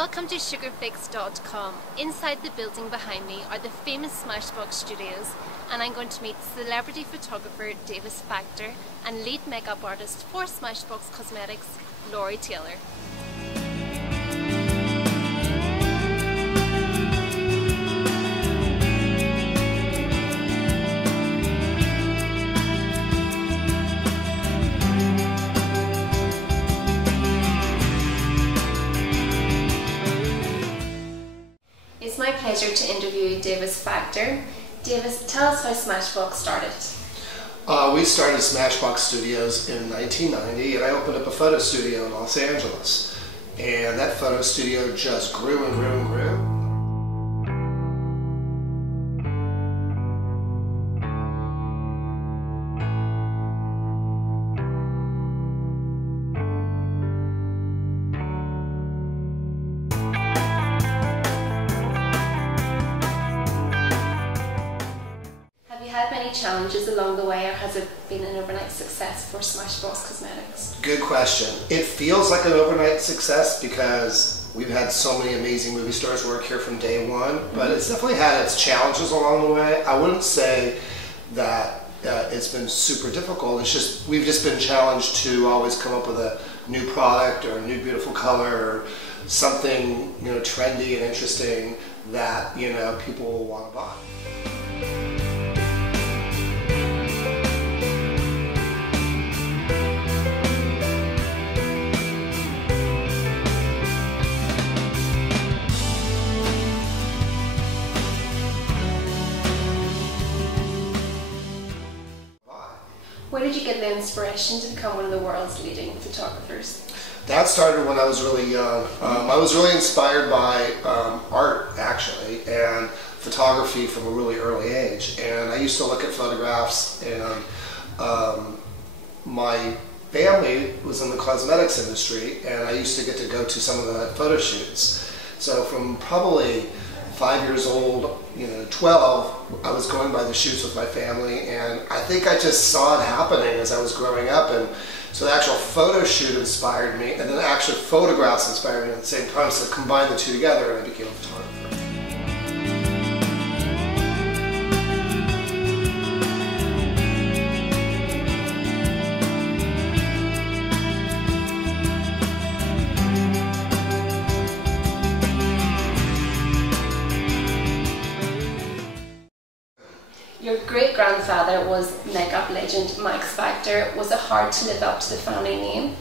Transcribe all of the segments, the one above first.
Welcome to sugarfix.com. Inside the building behind me are the famous Smashbox studios, and I'm going to meet celebrity photographer Davis Factor and lead makeup artist for Smashbox Cosmetics, Laurie Taylor. It's my pleasure to interview Davis Factor. Davis, tell us how Smashbox started. We started Smashbox Studios in 1990, and I opened up a photo studio in Los Angeles. And that photo studio just grew and grew and grew. Had many challenges along the way, or has it been an overnight success for Smashbox Cosmetics? Good question. It feels like an overnight success because we've had so many amazing movie stars work here from day one, but it's definitely had its challenges along the way. I wouldn't say that it's been super difficult. It's just we've just been challenged to always come up with a new product or a new beautiful color or something, you know, trendy and interesting that, you know, people will want to buy. Where did you get the inspiration to become one of the world's leading photographers? That started when I was really young. I was really inspired by art, actually, and photography from a really early age. And I used to look at photographs, and my family was in the cosmetics industry, and I used to get to go to some of the photo shoots. So from probably 5 years old, 12, I was going by the shoots with my family, and I think I just saw it happening as I was growing up, and so the actual photo shoot inspired me, and then the actual photographs inspired me at the same time, so I combined the two together and I became a photographer. Your great-grandfather was makeup legend Max Factor. Was it hard to live up to the family name?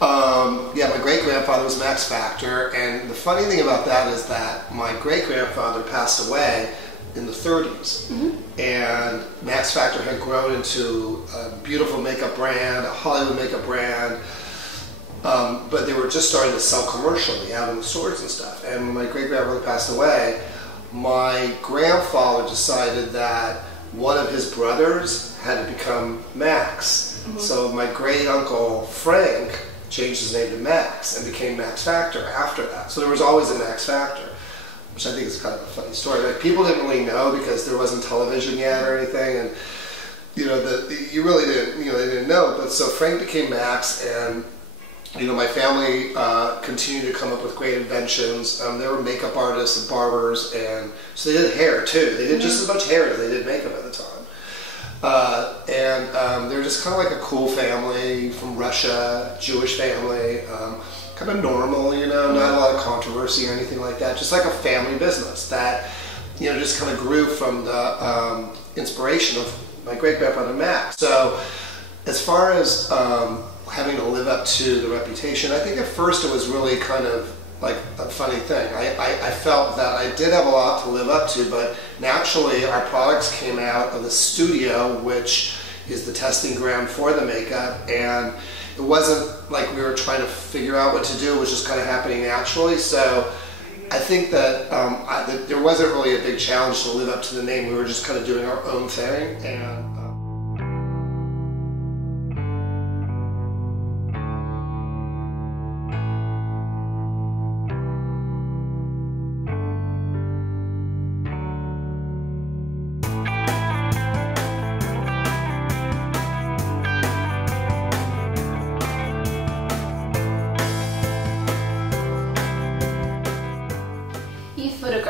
Yeah, my great-grandfather was Max Factor, and the funny thing about that is that my great-grandfather passed away in the 30s, and Max Factor had grown into a beautiful makeup brand, a Hollywood makeup brand, but they were just starting to sell commercially out in the stores and stuff. And when my great-grandfather passed away, my grandfather decided that one of his brothers had to become Max. So my great-uncle Frank changed his name to Max and became Max Factor after that. So there was always a Max Factor, which I think is kind of a funny story. Like, people didn't really know because there wasn't television yet or anything, and you really didn't, they didn't know. But so Frank became Max, and my family continued to come up with great inventions. They were makeup artists and barbers, and so they did hair too. They did just as much hair as they did makeup at the time. They're just kind of like a cool family from Russia, Jewish family, kind of normal, not a lot of controversy or anything like that. Just like a family business that, just kind of grew from the inspiration of my great-grandfather Max. So as far as having to live up to the reputation, I think at first it was really kind of like a funny thing. I felt that I did have a lot to live up to, but naturally our products came out of the studio, which is the testing ground for the makeup, and it wasn't like we were trying to figure out what to do. It was just kind of happening naturally. So I think that there wasn't really a big challenge to live up to the name. We were just kind of doing our own thing. And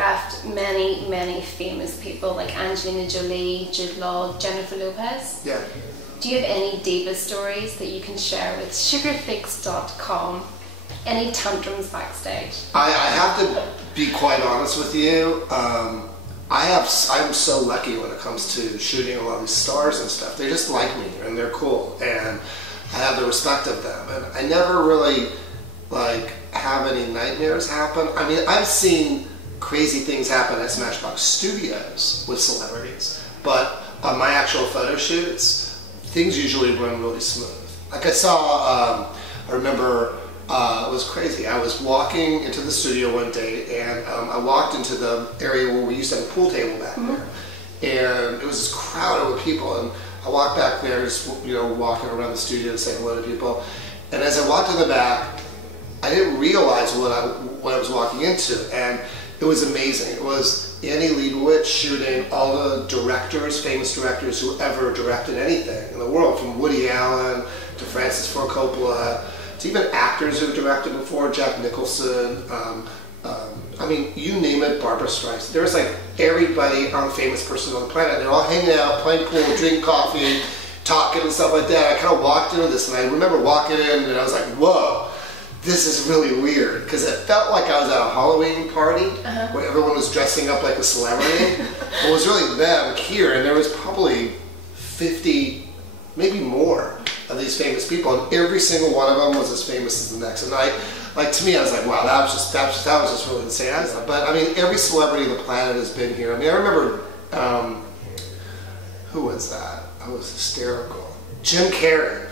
photographed many, many famous people like Angelina Jolie, Jude Law, Jennifer Lopez. Yeah. Do you have any diva stories that you can share with sugarfix.com? Any tantrums backstage? I have to be quite honest with you. I'm so lucky when it comes to shooting a lot of these stars and stuff. They just like me and they're cool, and I have the respect of them. And I never really like have any nightmares happen. I mean, I've seen crazy things happen at Smashbox Studios with celebrities, but on my actual photo shoots, things usually run really smooth. Like I saw, I remember. It was crazy. I was walking into the studio one day, and I walked into the area where we used to have a pool table back there, and it was just crowded with people. And I walked back there, just walking around the studio, saying hello to people. And as I walked in the back, I didn't realize what I was walking into, and it was amazing. It was Annie Leibovitz shooting all the directors, famous directors who ever directed anything in the world, from Woody Allen to Francis Ford Coppola. To even actors who've directed before, Jack Nicholson, I mean, you name it, Barbara Streisand. There was like everybody, famous person on the planet. They're all hanging out, playing pool, drinking coffee, talking and stuff like that. I kind of walked into this, and I remember walking in, and I was like, whoa, this is really weird. Because it felt like I was at a Halloween party where everyone was dressing up like a celebrity. It was really them here, and there was probably 50, maybe more, of these famous people, and every single one of them was as famous as the next. And to me, I was like, wow, that was just really insane. But I mean, every celebrity on the planet has been here. I mean, I remember, who was that? I was hysterical. Jim Carrey.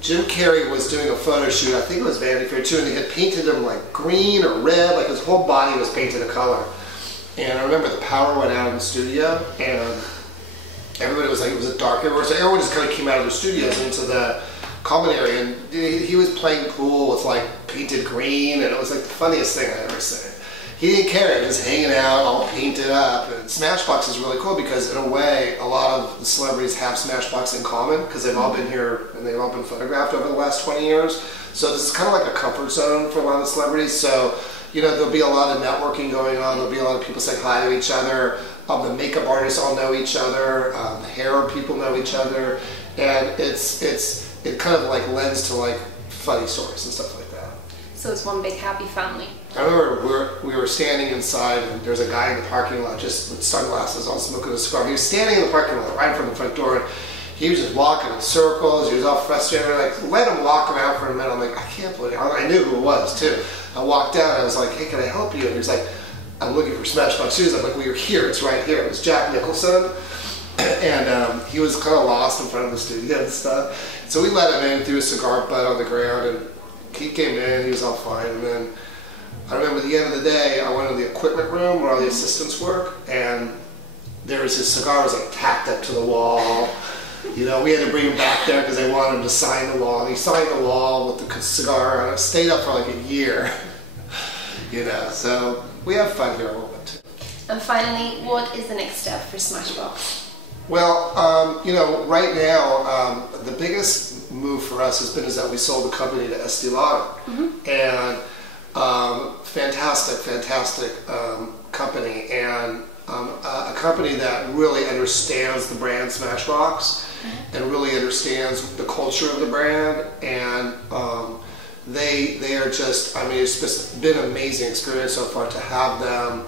Jim Carrey was doing a photo shoot. I think it was Vanity Fair too, and they had painted him like green or red, like his whole body was painted a color. And I remember the power went out in the studio, and everybody was like, it was a dark area, so everyone just kind of came out of the studios into the common area, and he was playing pool with like painted green, and it was like the funniest thing I'd ever seen. He didn't care, he was hanging out, all painted up. And Smashbox is really cool because in a way, a lot of the celebrities have Smashbox in common because they've all been here and they've all been photographed over the last 20 years. So this is kind of like a comfort zone for a lot of the celebrities. So, there'll be a lot of networking going on, there'll be a lot of people saying hi to each other. The makeup artists all know each other, the hair people know each other, and it kind of like lends to like funny stories and stuff like that. So it's one big happy family. I remember we were standing inside, and there's a guy in the parking lot just with sunglasses on, smoking a cigar. He was standing in the parking lot right in front of the front door, and he was just walking in circles. He was all frustrated. Like, let him walk around for a minute. I'm like, I can't believe it. I knew who it was too. I walked down, and I was like, hey, can I help you? And he was like, I'm looking for Smashbox shoes. I'm like, well, you're here. It's right here. It was Jack Nicholson. And he was kind of lost in front of the studio and stuff. So we let him in, threw a cigar butt on the ground, and he came in. He was all fine. And then I remember at the end of the day, I went to the equipment room where all the assistants work, and there was his cigar was like tacked up to the wall. We had to bring him back there because they wanted him to sign the wall. And he signed the wall with the cigar on it. Stayed up for like a year. So we have fun here a little bit too. And finally, what is the next step for Smashbox? Well, right now, the biggest move for us is that we sold the company to Estee Lauder. And fantastic company, and a company that really understands the brand Smashbox and really understands the culture of the brand, and they are just, I mean, it's been an amazing experience so far to have them,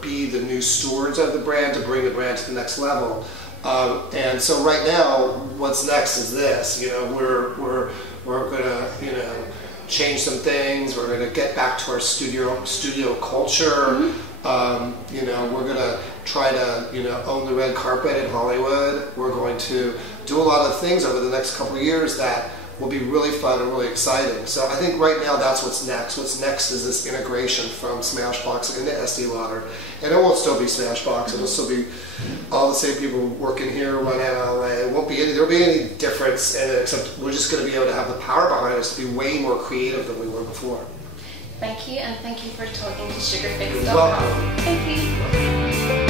be the new stewards of the brand, to bring the brand to the next level. And so right now, what's next is this. We're going to change some things. We're going to get back to our studio culture. We're going to try to own the red carpet in Hollywood. We're going to do a lot of things over the next couple of years that will be really fun and really exciting. So I think right now that's what's next. What's next is this integration from Smashbox into Estee Lauder. And it won't still be Smashbox. It'll still be all the same people working here, running out of LA. It won't be there'll be any difference in it, except we're just going to be able to have the power behind us to be way more creative than we were before. Thank you, and thank you for talking to sugarfix.com. You're welcome. Thank you.